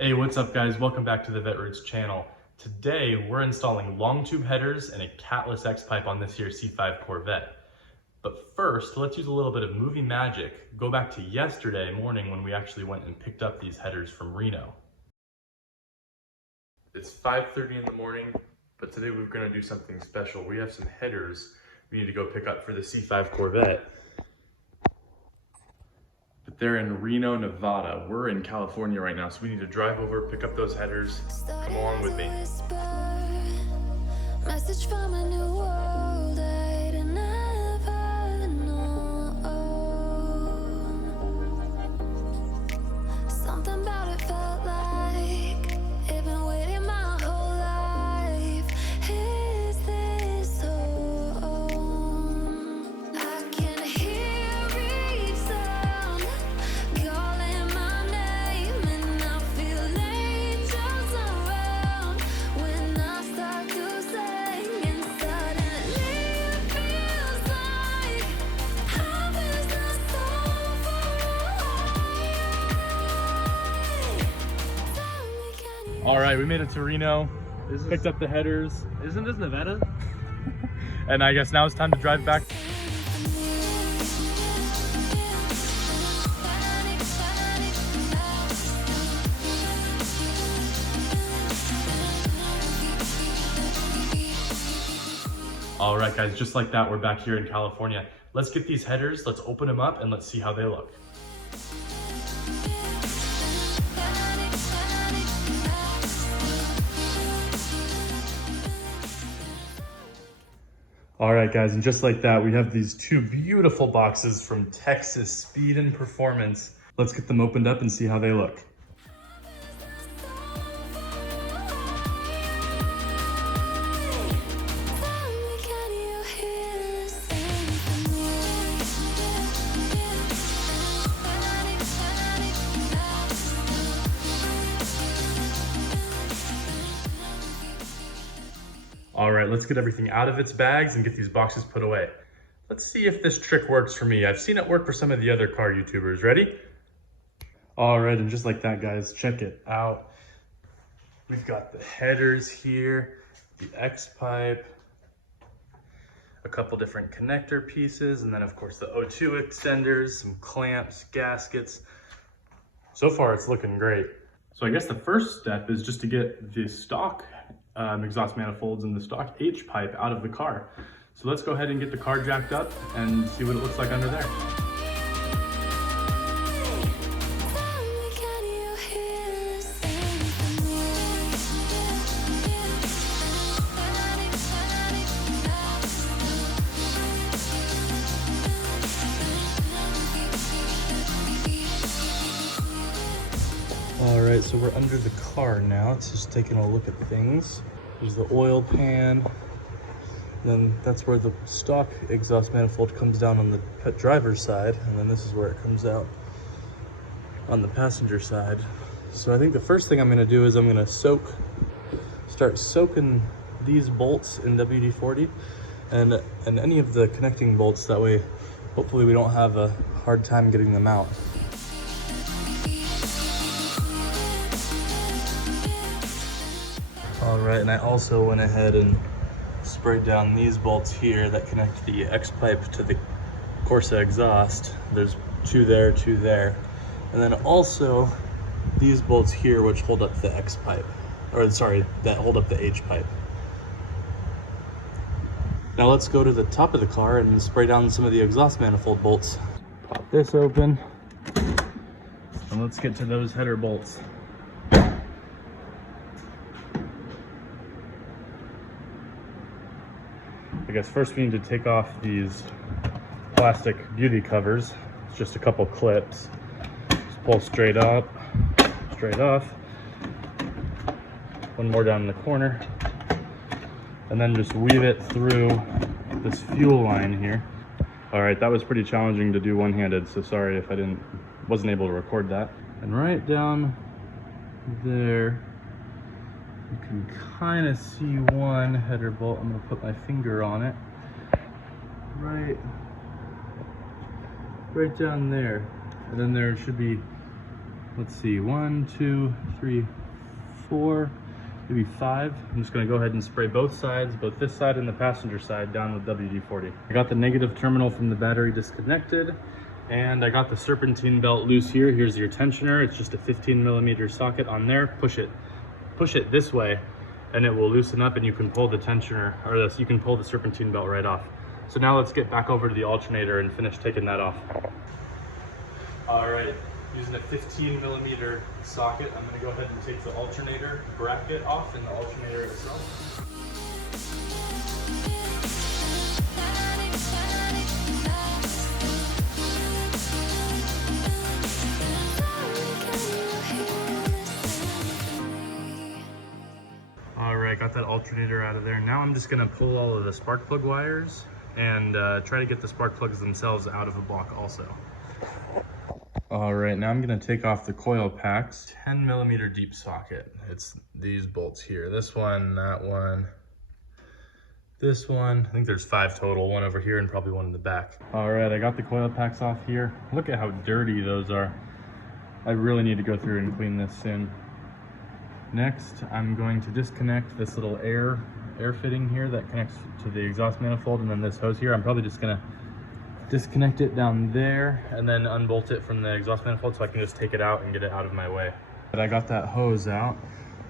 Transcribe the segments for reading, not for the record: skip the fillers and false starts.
Hey, what's up guys? Welcome back to the Vet Roots channel. Today, we're installing long tube headers and a Catless X-Pipe on this here C5 Corvette. But first, let's use a little bit of movie magic. Go back to yesterday morning when we actually went and picked up these headers from Reno. It's 5:30 in the morning, but today we're gonna do something special. We have some headers we need to go pick up for the C5 Corvette. But they're in Reno, Nevada. We're in California right now, so we need to drive over, pick up those headers. Come along with me. Message from a new world I'd never known. Something about it felt like I've been waiting my whole life. Is this home? I can hear each sound calling my name, and I feel angels around when I start to sing, and suddenly it feels like heaven is not so far away. All right, we made it to Reno, picked up the headers. Isn't this Nevada? And I guess now it's time to drive back. All right guys, just like that, we're back here in California. Let's get these headers, let's open them up and let's see how they look. All right guys, and just like that, we have these two beautiful boxes from Texas Speed and Performance. Let's get them opened up and see how they look. All right, let's get everything out of its bags and get these boxes put away. Let's see if this trick works for me. I've seen it work for some of the other car YouTubers. Ready? All right, and just like that, guys, check it out. We've got the headers here, the X-Pipe, a couple different connector pieces, and then of course the O2 extenders, some clamps, gaskets. So far, it's looking great. So I guess the first step is just to get the stock exhaust manifolds and the stock H-pipe out of the car. So let's go ahead and get the car jacked up and see what it looks like under there. All right, so we're under the car now. It's just taking a look at things. There's the oil pan. Then that's where the stock exhaust manifold comes down on the driver's side. And then this is where it comes out on the passenger side. So I think the first thing I'm gonna do is I'm gonna start soaking these bolts in WD-40 and any of the connecting bolts. That way, hopefully we don't have a hard time getting them out. All right, and I also went ahead and sprayed down these bolts here that connect the X-Pipe to the Corsa exhaust. There's two there. And then also these bolts here, which hold up the X-Pipe, or sorry, that hold up the H-Pipe. Now let's go to the top of the car and spray down some of the exhaust manifold bolts. Pop this open, and let's get to those header bolts. I guess first we need to take off these plastic beauty covers. It's just a couple clips. Just pull straight up, straight off. One more down in the corner. And then just weave it through this fuel line here. All right, that was pretty challenging to do one-handed, so sorry if I wasn't able to record that. And right down there, you can kind of see one header bolt. I'm going to put my finger on it. Right down there. And then there should be let's see, 1, 2, 3, 4, maybe 5. I'm just gonna go ahead and spray both sides, both this side and the passenger side, down with WD-40. I got the negative terminal from the battery disconnected, and I got the serpentine belt loose here. Here's your tensioner. It's just a 15mm socket on there. Push it this way, and it will loosen up, and you can pull the tensioner, or you can pull the serpentine belt right off. So now let's get back over to the alternator and finish taking that off. All right, using a 15mm socket, I'm gonna go ahead and take the alternator bracket off and the alternator itself. All right, got that alternator out of there. Now I'm just gonna pull all of the spark plug wires and try to get the spark plugs themselves out of a block also. All right, now I'm gonna take off the coil packs. 10mm deep socket. It's these bolts here. This one, that one, this one. I think there's 5 total, one over here and probably one in the back. All right, I got the coil packs off here. Look at how dirty those are. I really need to go through and clean this soon. Next, I'm going to disconnect this little air fitting here that connects to the exhaust manifold, and then this hose here. I'm probably just gonna disconnect it down there and then unbolt it from the exhaust manifold so I can just take it out and get it out of my way. But I got that hose out.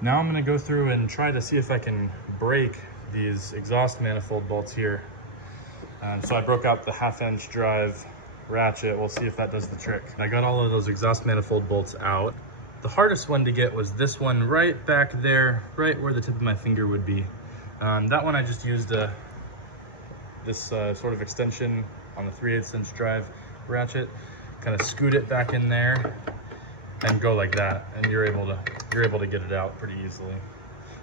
Now I'm gonna go through and try to see if I can break these exhaust manifold bolts here. So I broke out the 1/2" drive ratchet. We'll see if that does the trick. I got all of those exhaust manifold bolts out. The hardest one to get was this one right back there, right where the tip of my finger would be. That one I just used this sort of extension on the 3/8" drive ratchet, kind of scoot it back in there and go like that, and you're able to get it out pretty easily.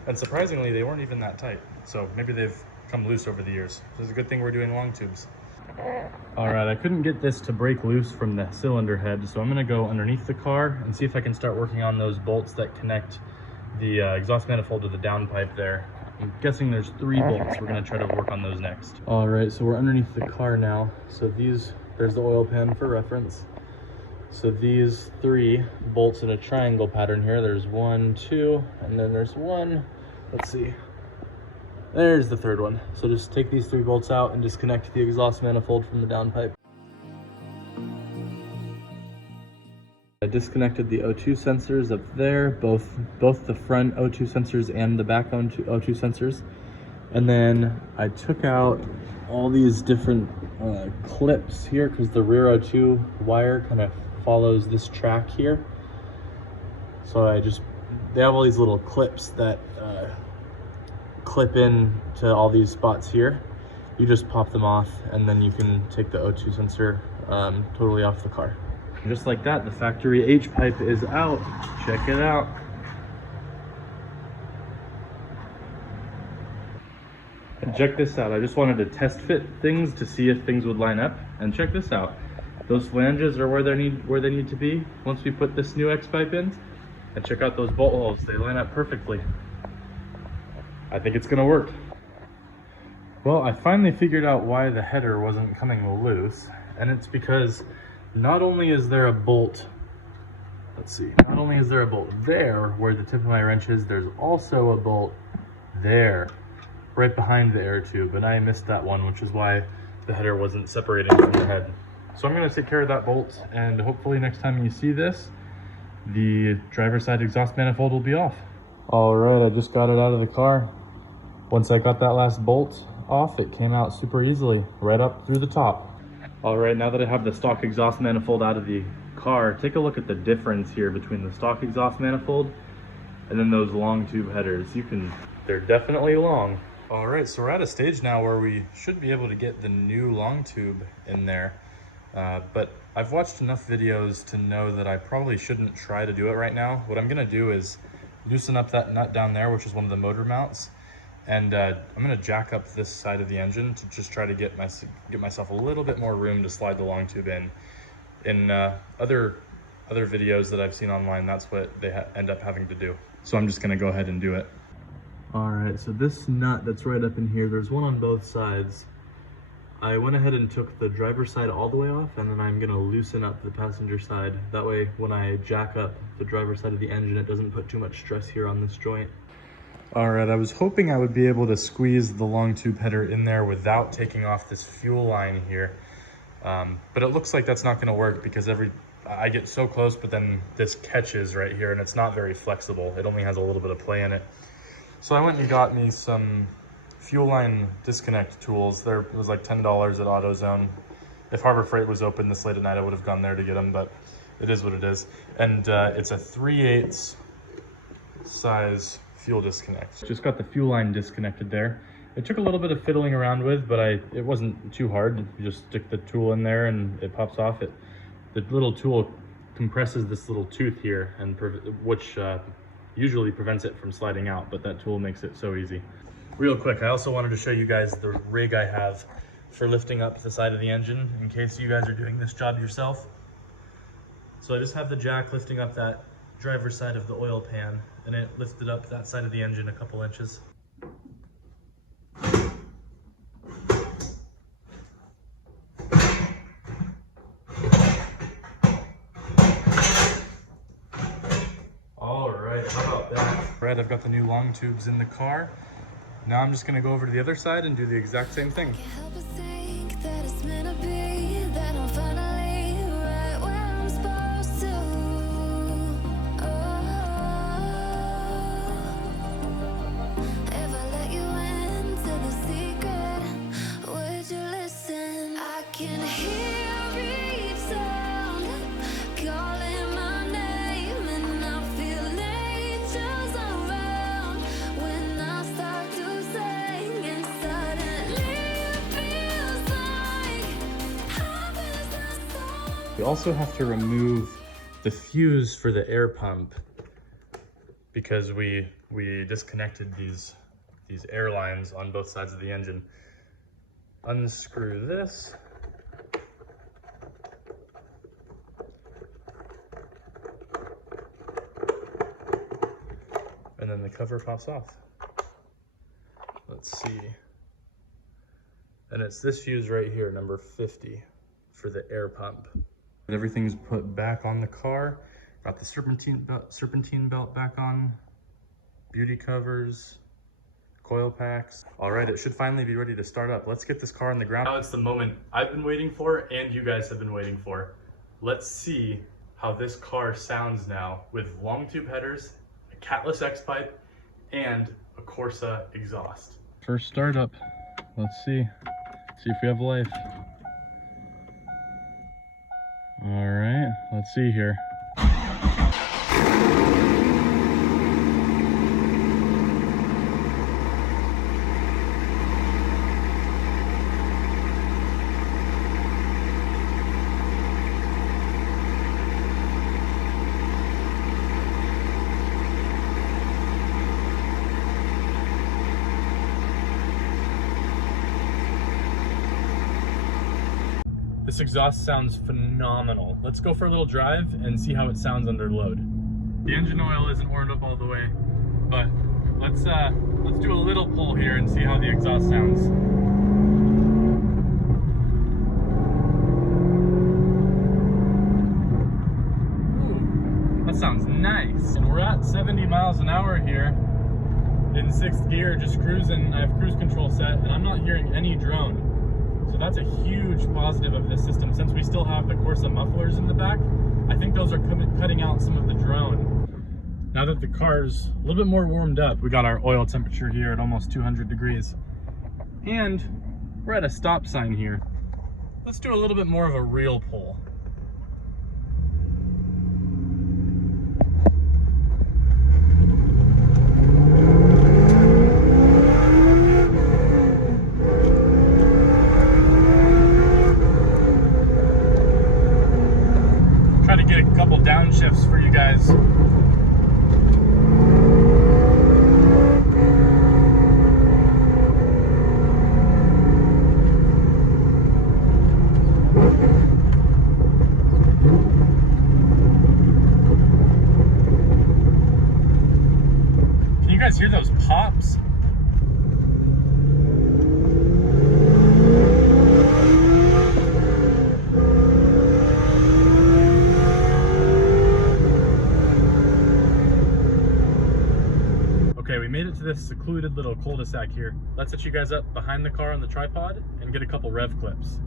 And surprisingly, they weren't even that tight, so maybe they've come loose over the years. So it's a good thing we're doing long tubes. All right, I couldn't get this to break loose from the cylinder head, so I'm gonna go underneath the car and see if I can start working on those bolts that connect the exhaust manifold to the downpipe there. I'm guessing there's 3 bolts. We're gonna try to work on those next. All right, so we're underneath the car now. So there's the oil pan for reference. So these 3 bolts in a triangle pattern here. There's 1, 2, and then there's 1. Let's see. There's the 3rd one. So just take these 3 bolts out and disconnect the exhaust manifold from the downpipe. I disconnected the O2 sensors up there, both the front O2 sensors and the back O2 sensors. And then I took out all these different clips here because the rear O2 wire kind of follows this track here. So they have all these little clips that clip in to all these spots here. You just pop them off and then you can take the O2 sensor totally off the car. Just like that, the factory H-pipe is out. Check it out. And check this out. I just wanted to test fit things to see if things would line up. And check this out. Those flanges are where they need to be once we put this new X-pipe in. And check out those bolt holes. They line up perfectly. I think it's gonna work. Well, I finally figured out why the header wasn't coming loose. And it's because not only is there a bolt, not only is there a bolt there where the tip of my wrench is, there's also a bolt there, right behind the air tube, and I missed that one, which is why the header wasn't separating from the head. So I'm gonna take care of that bolt, and hopefully next time you see this, the driver's side exhaust manifold will be off. All right, I just got it out of the car. Once I got that last bolt off, it came out super easily, right up through the top. All right, now that I have the stock exhaust manifold out of the car, take a look at the difference here between the stock exhaust manifold and then those long tube headers. They're definitely long. All right, so we're at a stage now where we should be able to get the new long tube in there. But I've watched enough videos to know that I probably shouldn't try to do it right now. What I'm gonna do is loosen up that nut down there, which is one of the motor mounts. And I'm gonna jack up this side of the engine to just try to get myself a little bit more room to slide the long tube in. In other videos that I've seen online, that's what they end up having to do. So I'm just gonna go ahead and do it. All right, so this nut that's right up in here, there's one on both sides. I went ahead and took the driver's side all the way off, and then I'm gonna loosen up the passenger side. That way, when I jack up the driver's side of the engine, it doesn't put too much stress here on this joint. All right, I was hoping I would be able to squeeze the long tube header in there without taking off this fuel line here. But it looks like that's not gonna work because I get so close, but then this catches right here and it's not very flexible. It only has a little bit of play in it. So I went and got me some fuel line disconnect tools. It was like $10 at AutoZone. If Harbor Freight was open this late at night, I would have gone there to get them, but it is what it is. And it's a 3/8 size fuel disconnect. Just got the fuel line disconnected there. It took a little bit of fiddling around with, but it wasn't too hard. You just stick the tool in there and it pops off. The little tool compresses this little tooth here, and which usually prevents it from sliding out, but that tool makes it so easy. Real quick, I also wanted to show you guys the rig I have for lifting up the side of the engine in case you guys are doing this job yourself. So I just have the jack lifting up that driver's side of the oil pan, and it lifted up that side of the engine a couple inches. All right, how about that? Right, I've got the new long tubes in the car. Now I'm just gonna go over to the other side and do the exact same thing. Can't help but think that it's meant to be, that I'm finally right where I'm supposed to. If I let you into the secret, would you listen? I can hear each sound calling my name, and I feel angels around when I start to sing, and suddenly it feels like heaven's not so. We also have to remove the fuse for the air pump because we disconnected these air lines on both sides of the engine. Unscrew this. And then the cover pops off. Let's see. And it's this fuse right here, number 50, for the air pump. Everything's put back on the car. Got the serpentine belt back on, beauty covers, coil packs. All right, it should finally be ready to start up. Let's get this car on the ground. Now it's the moment I've been waiting for and you guys have been waiting for. Let's see how this car sounds now with long tube headers, a Catless X-Pipe, and a Corsa exhaust. First startup. Let's see if we have life. All right, let's see here. This exhaust sounds phenomenal. Let's go for a little drive and see how it sounds under load. The engine oil isn't warmed up all the way, but let's do a little pull here and see how the exhaust sounds. Ooh, that sounds nice. And we're at 70 miles an hour here in 6th gear, just cruising. I have cruise control set and I'm not hearing any drone. So that's a huge positive of this system. Since we still have the Corsa mufflers in the back, I think those are cutting out some of the drone. Now that the car's a little bit more warmed up, we got our oil temperature here at almost 200 degrees. And we're at a stop sign here. Let's do a little bit more of a real pull. Couple downshifts for you guys. Can you guys hear those pops? it to this secluded little cul-de-sac here. Let's set you guys up behind the car on the tripod and get a couple rev clips.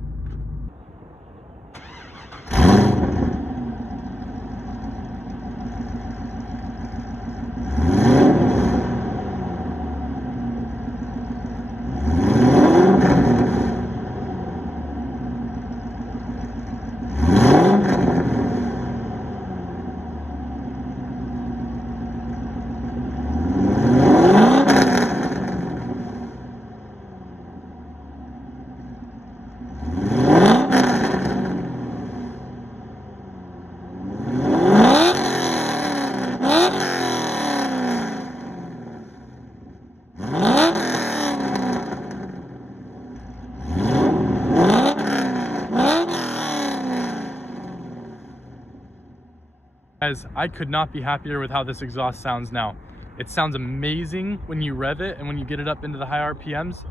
Guys, I could not be happier with how this exhaust sounds now. It sounds amazing when you rev it and when you get it up into the high RPMs,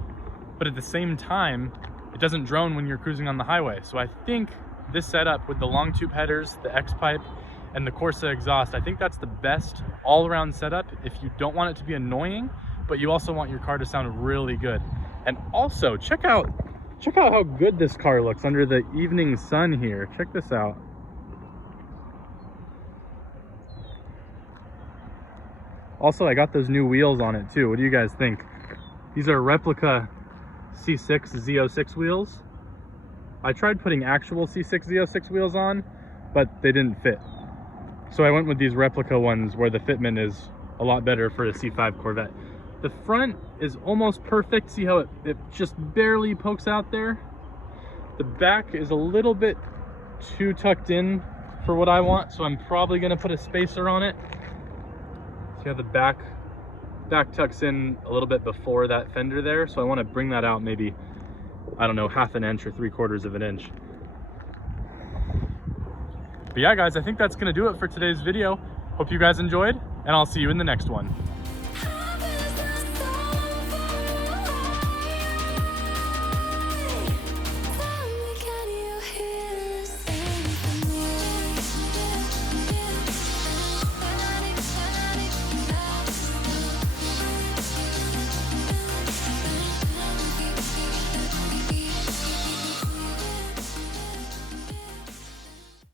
but at the same time, it doesn't drone when you're cruising on the highway. So I think this setup with the long tube headers, the X-Pipe, and the Corsa exhaust, I think that's the best all-around setup if you don't want it to be annoying, but you also want your car to sound really good. And also, check out how good this car looks under the evening sun here. Check this out. Also, I got those new wheels on it too. What do you guys think? These are replica C6 Z06 wheels. I tried putting actual C6 Z06 wheels on, but they didn't fit. So I went with these replica ones where the fitment is a lot better for a C5 Corvette. The front is almost perfect. See how it just barely pokes out there? The back is a little bit too tucked in for what I want, so I'm probably gonna put a spacer on it. See how the back tucks in a little bit before that fender there, so I want to bring that out maybe, I don't know, 1/2 inch or 3/4 of an inch. But yeah guys, I think that's gonna do it for today's video. Hope you guys enjoyed, and I'll see you in the next one.